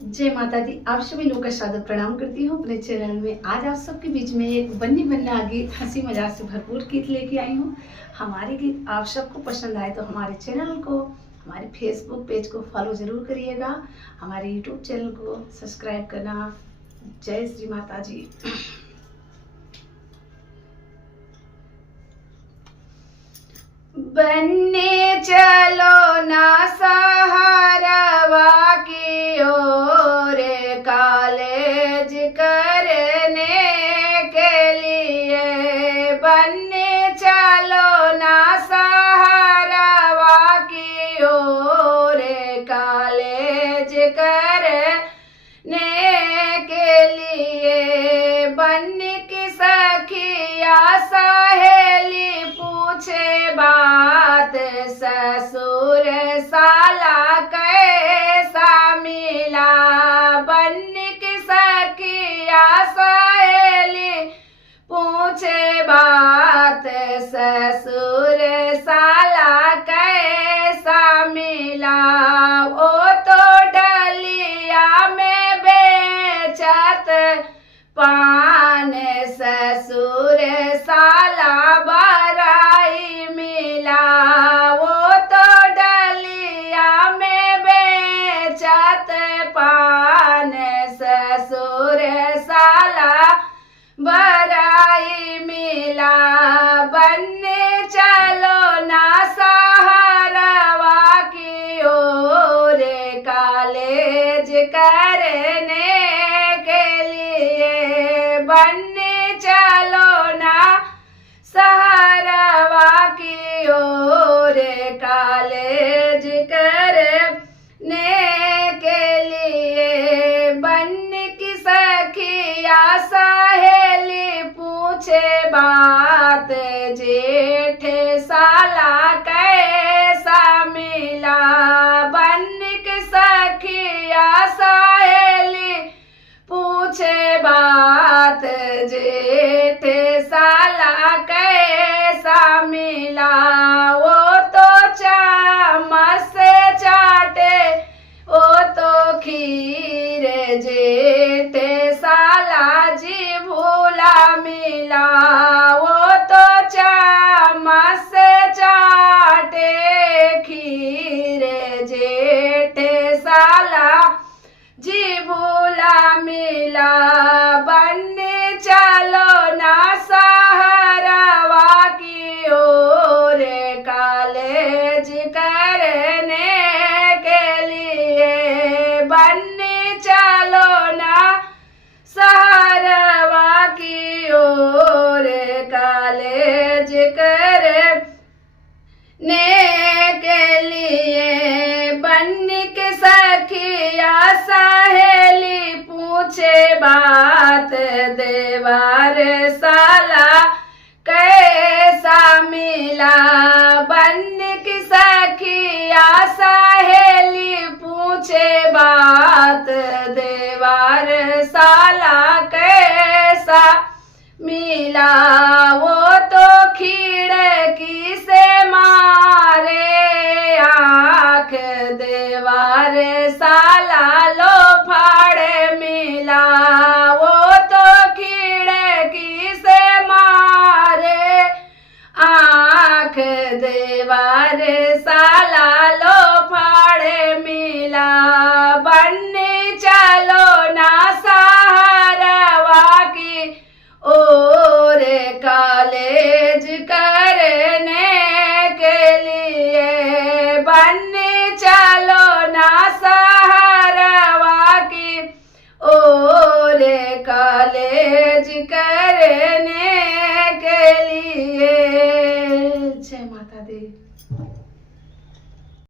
जय माता दी। आप सभी लोग का सादर प्रणाम करती हूँ अपने चैनल में। आज आप सबके बीच में एक बन्नी बन्ना गीत, हंसी मजाक से भरपूर गीत लेके आई हूँ। हमारे गीत आप सबको पसंद आए तो हमारे चैनल को, हमारे फेसबुक पेज को फॉलो जरूर करिएगा, हमारे यूट्यूब चैनल को सब्सक्राइब करना। जय श्री माता जी। बन्ने चलो ना सहारवा की ओर, कॉलेज करने के लिए। बन्ने चलो ना सहारवा की ओर, कॉलेज करने के लिए। बन्ने की सखिया सहेली पूछे बात, ससुर साला कैसा मिला। बन्नी की सखिया सहेली पूछे बात, ससुर साला कैसा मिला। ओ तो डलिया में बेचत पान, ससुर साला बराई मिला। वो तो डलिया में बेचत पान, ससुर साला बराई मिला। बन्ने चलो ना सहारवा की ओर, कॉलेज करने के लिए। बन्ने चलो ना सहारवा की ओर, कॉलेज करने के लिए। बन्नी की सखिया सहेली पूछे बात, जेठ साला कैसा मिला। बन्नी की सखिया सहेली पूछे बात, जेठ साला कैसा मिला। वो तो चम्मच से चाटे, वो तो खीर, जेठ साला जी भूला मिला। वो तो चम्मच से चाटे खीर, जेठ साला जी भूला मिला। बन्ने चलो ना सहारवा की ओर, कॉलेज करने के लिए। बन्ने चलो ना सहारवा की ओर, कॉलेज करने के लिए। बन्नी के सखिया सहेली पूछे बात, देवर साला कैसा मिला। बन्नी की सखिया सहेली पूछे बात, देवर साला कैसा मिला। वो तो खिड़की से मारे आँख, देवर साला लो फाड़े मिला। वो तो खिड़की से मारे आँख, देवर साला लो फाड़े मिला। बन्नी चलो ना सहारवा की ओर, कॉलेज करने के लिए। बन्नी चलो ना सहारवा की ओर, कॉलेज करने